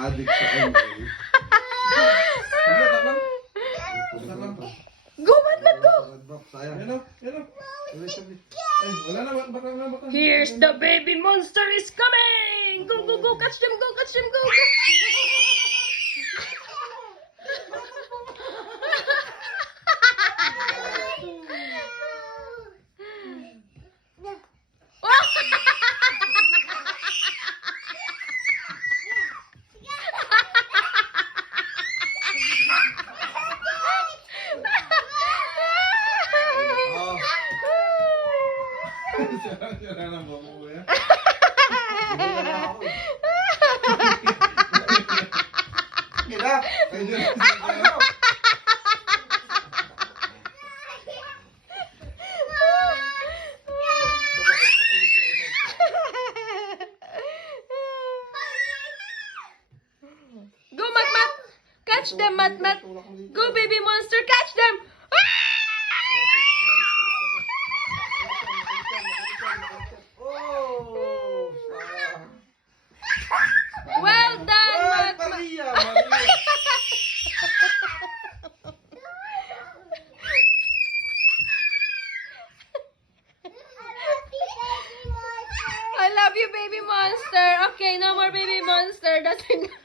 Adik sa ML. Go, Batman, go! Sayang. Yan o. Ay, wala na. Baka. Here's the baby monster is coming! Go, go, go! Catch them, go! Catch them, go! Go! Sira na ba mo kuya? Kira! Go, Mat! Catch them, Mat! Go, baby monster! Catch them! Well done, Mat! Maria! I love you, baby monster. Okay, no more baby monster. That's enough.